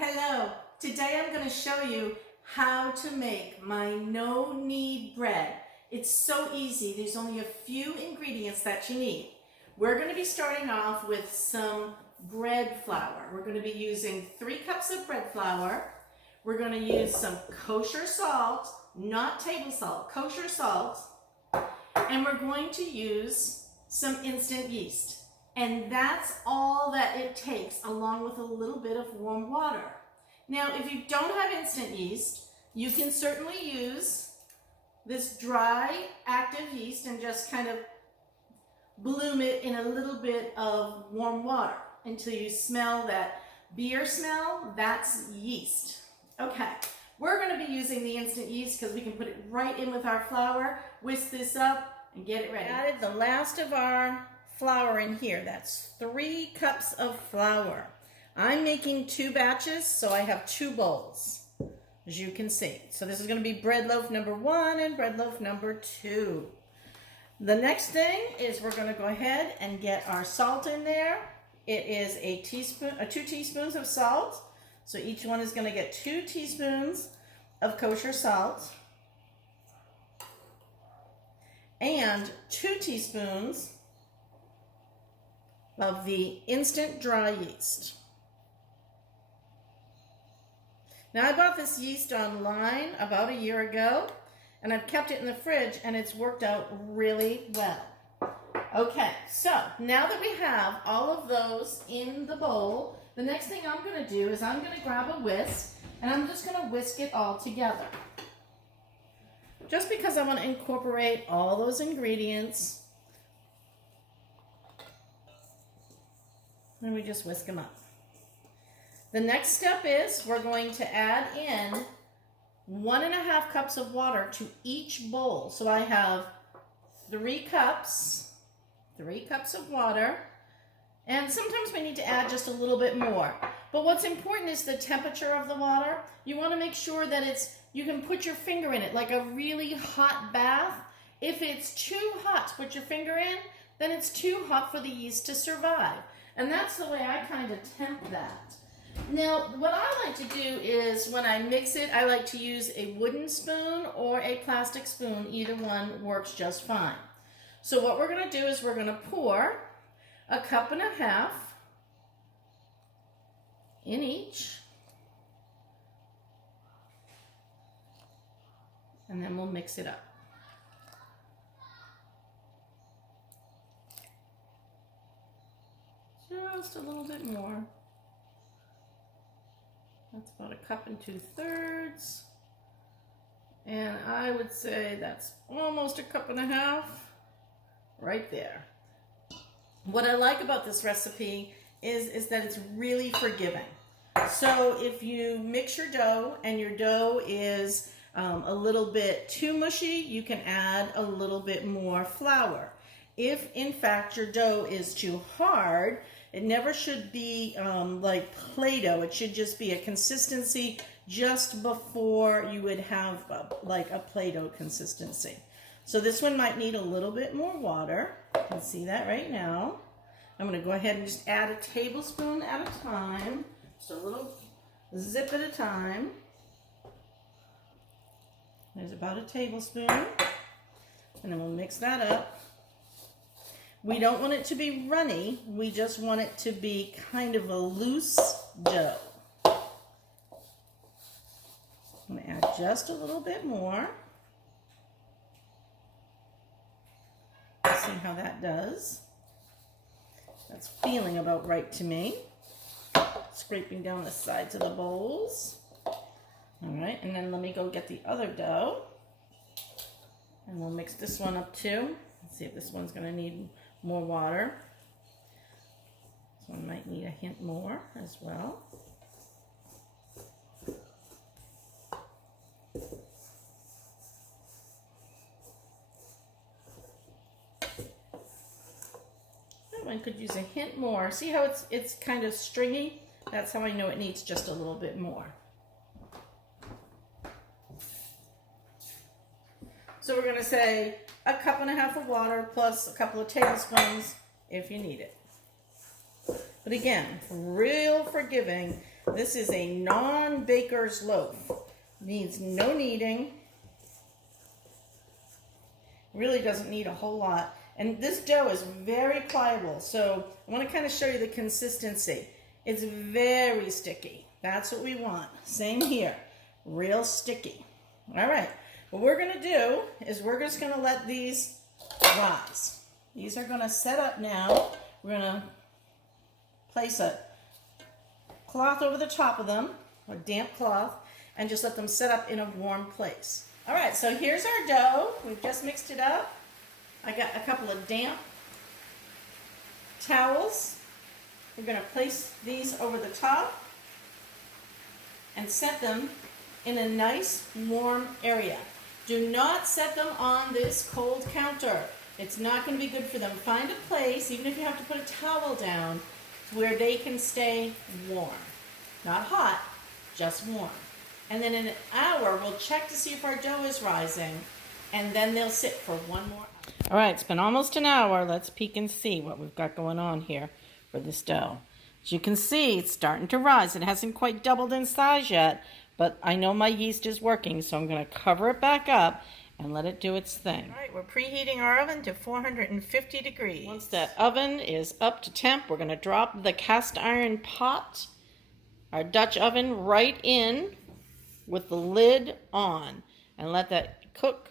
Hello, today I'm going to show you how to make my no knead bread. It's so easy. There's only a few ingredients that you need. We're going to be starting off with some bread flour. We're going to be using 3 cups of bread flour. We're going to use some kosher salt, not table salt, kosher salt. And we're going to use some instant yeast. And that's all that it takes, along with a little bit of warm water. Now, if you don't have instant yeast, you can certainly use this dry, active yeast and just kind of bloom it in a little bit of warm water until you smell that beer smell. That's yeast. Okay, we're going to be using the instant yeast because we can put it right in with our flour, whisk this up, and get it ready. Added the last of our flour in here. That's 3 cups of flour. I'm making 2 batches, so I have 2 bowls, as you can see. So this is going to be bread loaf number 1 and bread loaf number 2. The next thing is we're going to go ahead and get our salt in there. It is 2 teaspoons of salt. So each one is going to get 2 teaspoons of kosher salt and 2 teaspoons of the instant dry yeast. Now I bought this yeast online about a year ago, and I've kept it in the fridge, and it's worked out really well. Okay, so now that we have all of those in the bowl, the next thing I'm going to do is I'm going to grab a whisk, and I'm just going to whisk it all together. Just because I want to incorporate all those ingredients. And we just whisk them up. The next step is we're going to add in 1.5 cups of water to each bowl. So I have 3 cups of water. And sometimes we need to add just a little bit more. But what's important is the temperature of the water. You want to make sure that you can put your finger in it like a really hot bath. If it's too hot to put your finger in, then it's too hot for the yeast to survive. And that's the way I kind of tempt that. Now, what I like to do is when I mix it, I like to use a wooden spoon or a plastic spoon. Either one works just fine. So what we're going to do is we're going to pour 1.5 cups in each. And then we'll mix it up. Just a little bit more. That's about 1 2/3 cups. And I would say that's almost 1.5 cups right there. What I like about this recipe is that it's really forgiving. So if you mix your dough and your dough is a little bit too mushy, you can add a little bit more flour. If in fact your dough is too hard, it never should be like Play-Doh. It should just be a consistency just before you would have like a Play-Doh consistency. So this one might need a little bit more water. You can see that right now. I'm going to go ahead and just add a tablespoon at a time. Just a little zip at a time. There's about a tablespoon. And then we'll mix that up. We don't want it to be runny. We just want it to be kind of a loose dough. I'm going to add just a little bit more. See how that does. That's feeling about right to me. Scraping down the sides of the bowls. All right, and then let me go get the other dough. And we'll mix this one up too. Let's see if this one's going to need more water. This one might need a hint more as well. That one could use a hint more. See how it's kind of stringy? That's how I know it needs just a little bit more. So we're going to say 1.5 cups of water plus a couple of tablespoons if you need it. But again, real forgiving. This is a non-baker's loaf. Needs no kneading. Really doesn't need a whole lot. And this dough is very pliable, so I want to kind of show you the consistency. It's very sticky. That's what we want. Same here. Real sticky. All right. What we're going to do is we're just going to let these rise. These are going to set up now. We're going to place a cloth over the top of them, a damp cloth, and just let them set up in a warm place. All right, so here's our dough. We've just mixed it up. I got a couple of damp towels. We're going to place these over the top and set them in a nice warm area. Do not set them on this cold counter. It's not going to be good for them. Find a place, even if you have to put a towel down, where they can stay warm. Not hot, just warm. And then in an hour, we'll check to see if our dough is rising, and then they'll sit for 1 more hour. All right, it's been almost an hour. Let's peek and see what we've got going on here for this dough. As you can see, it's starting to rise. It hasn't quite doubled in size yet, but I know my yeast is working, so I'm going to cover it back up and let it do its thing. All right, we're preheating our oven to 450 degrees. Once that oven is up to temp, we're going to drop the cast iron pot, our Dutch oven, right in with the lid on, and let that cook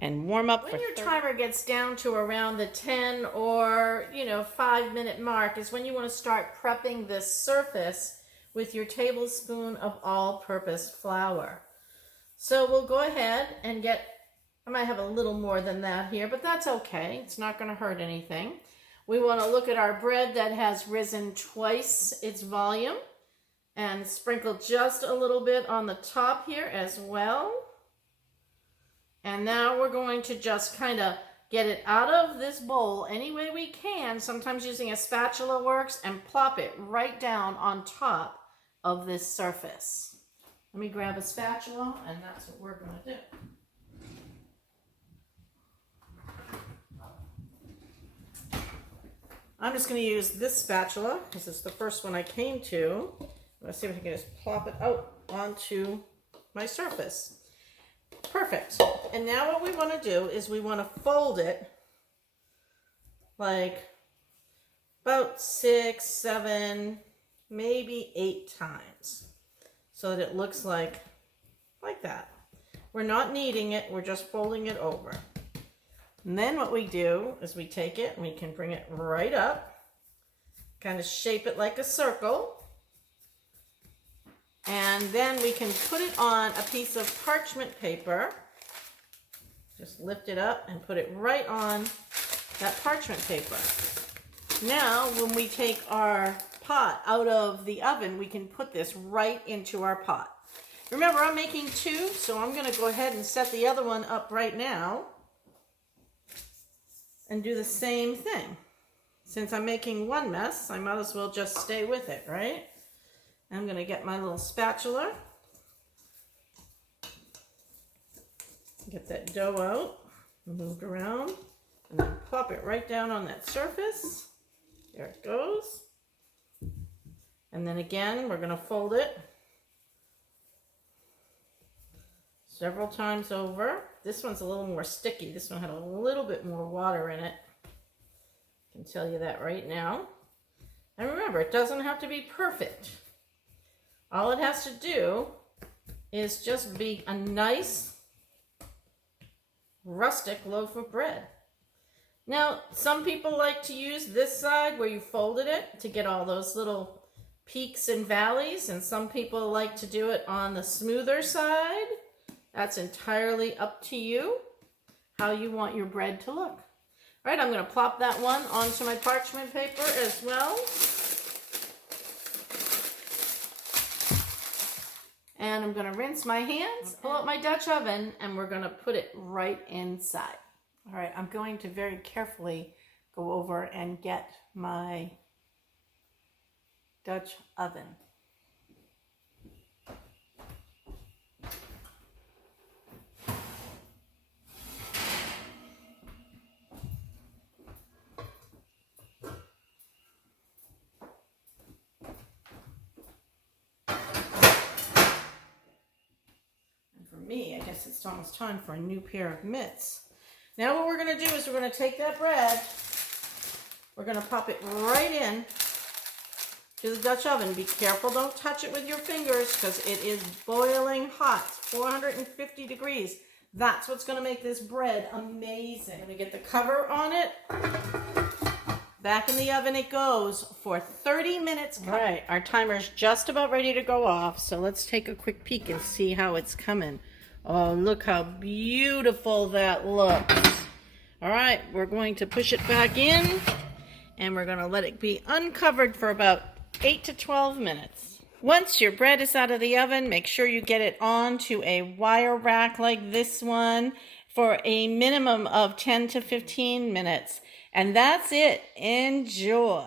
and warm up. When your timer gets down to around the 10 or 5-minute mark is when you want to start prepping this surface with your tablespoon of all-purpose flour. So we'll go ahead and I might have a little more than that here, but that's okay. It's not going to hurt anything. We want to look at our bread that has risen twice its volume and sprinkle just a little bit on the top here as well. And now we're going to just kind of get it out of this bowl any way we can. Sometimes using a spatula works, and plop it right down on top of this surface. Let me grab a spatula, and that's what we're going to do. I'm just going to use this spatula because it's the first one I came to. Let's see if I can just plop it out onto my surface. Perfect. And now what we want to do is we want to fold it like about 6, 7, maybe 8 times so that it looks like that. We're not kneading it, we're just folding it over. And then what we do is we take it and we can bring it right up, kind of shape it like a circle. And then we can put it on a piece of parchment paper. Just lift it up and put it right on that parchment paper. Now, when we take our pot out of the oven, we can put this right into our pot. Remember, I'm making 2, so I'm going to go ahead and set the other one up right now and do the same thing. Since I'm making one mess, I might as well just stay with it, right? I'm going to get my little spatula, get that dough out, moved around, and then plop it right down on that surface. There it goes. And then again, we're going to fold it several times over. This one's a little more sticky. This one had a little bit more water in it. I can tell you that right now. And remember, it doesn't have to be perfect. All it has to do is just be a nice rustic loaf of bread. Now, some people like to use this side where you folded it to get all those little peaks and valleys, and some people like to do it on the smoother side. That's entirely up to you, how you want your bread to look. All right, I'm going to plop that one onto my parchment paper as well. And I'm going to rinse my hands, pull out my Dutch oven, and we're going to put it right inside. All right, I'm going to very carefully go over and get my Dutch oven. it's almost time for a new pair of mitts. Now what we're going to do is we're going to take that bread, we're going to pop it right in to the Dutch oven. Be careful, don't touch it with your fingers because it is boiling hot. It's 450 degrees. That's what's going to make this bread amazing. I'm going to get the cover on it. Back in the oven it goes for 30 minutes. All right, our timer's just about ready to go off, so let's take a quick peek and see how it's coming. Oh, look how beautiful that looks. All right, we're going to push it back in, and we're going to let it be uncovered for about 8 to 12 minutes. Once your bread is out of the oven, make sure you get it onto a wire rack like this one for a minimum of 10 to 15 minutes. And that's it. Enjoy.